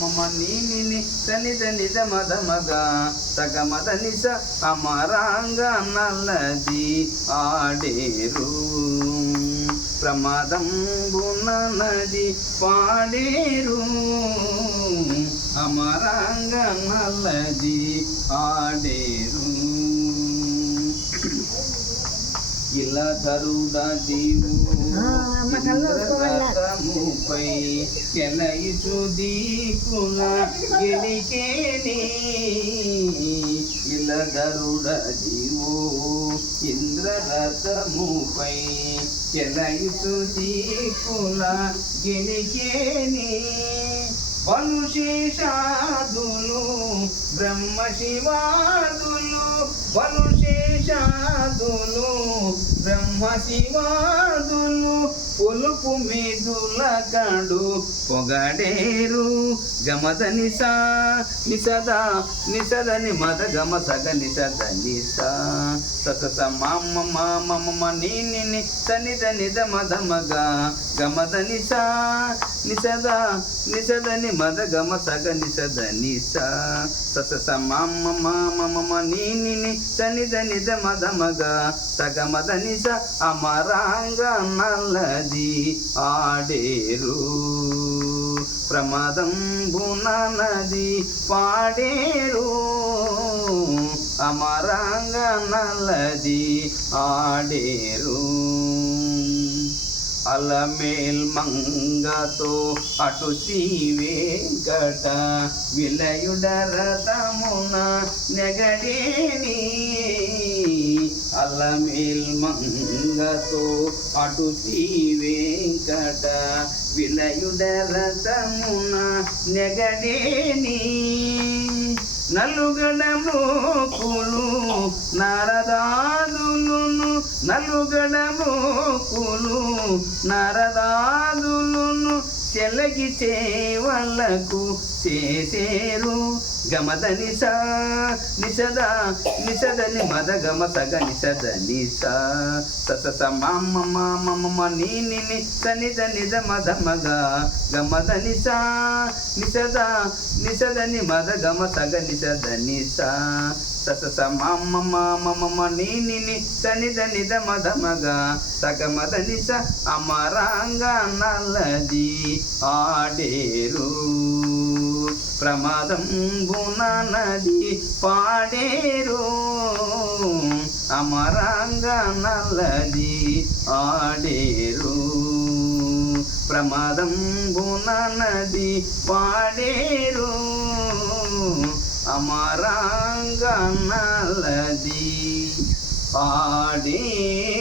మమ నీ ని సని దని మద మగ సగ మద నిజ అమరాంగ నల్లది ఆడేరు ప్రమాదం నది పాడేరు. అమరాంగ నల్లది ఆడేరు ఇలా తరుడ దీవు. రథముపై కెలయిచు దీపుల గెలికేని ఇలా గరుడ దీవు ఇంద్రరథముపై కెలయిచు దీపుల గెలికేని బలుశేషాదులు బ్రహ్మ శివాదులు బలుశేషాదులు బ్రహ్మ శివాదులు పొలుపు మీదుల గడు పొగడేరు. గమద నిసా నిసద నిసదని మద గమ సగ నిసద నిసా. సస స మామ మామ మమ నీ ని ని నిద మద మగ. గమద నిసా నిసద నిసద ని మద గమ సగ నిసద నిసా సస స మామ మామ మమ నీ ని ని సని ద నిద మద మగ సగ మద నిస అమరాంగ నల్లది ఆడేరు ప్రమాదం నది పాడేరు. అమరాంగ నల్లది ఆడేరు అలమేల్ మంగతో అటు శ్రీ వెంకట విలయుడ రథమున నెగడేని అలమేల్ మంగతో అటు శ్రీ వెంకట విలయుడ రథమున నెగడేని నారదా నలుగడముకును నలుగడమోకులు నరదాదులును చెలగి చేవలకు చేసేరు. గమద నిస నిషద నిసదని మద గమ సగ నిషద నిస సస స మమ్మ మమ్మ మమ నీ ని ని సని ద నిద మద మగ గమద నిస నిషద నిసదని మద గమ సగ నిషద నిస సస స మమ్మ మమ్మ మమ నీ ని ని సని ద నిద మద మగ సగ మద నిస అమరాంగ నల్లది ఆడేరు. ప్రమాదం నది పాడేరు. అమరాంగ నల్లది ఆడేరు. ప్రమాదం నది పాడేరు. అమరాంగ నల్లది పాడేరు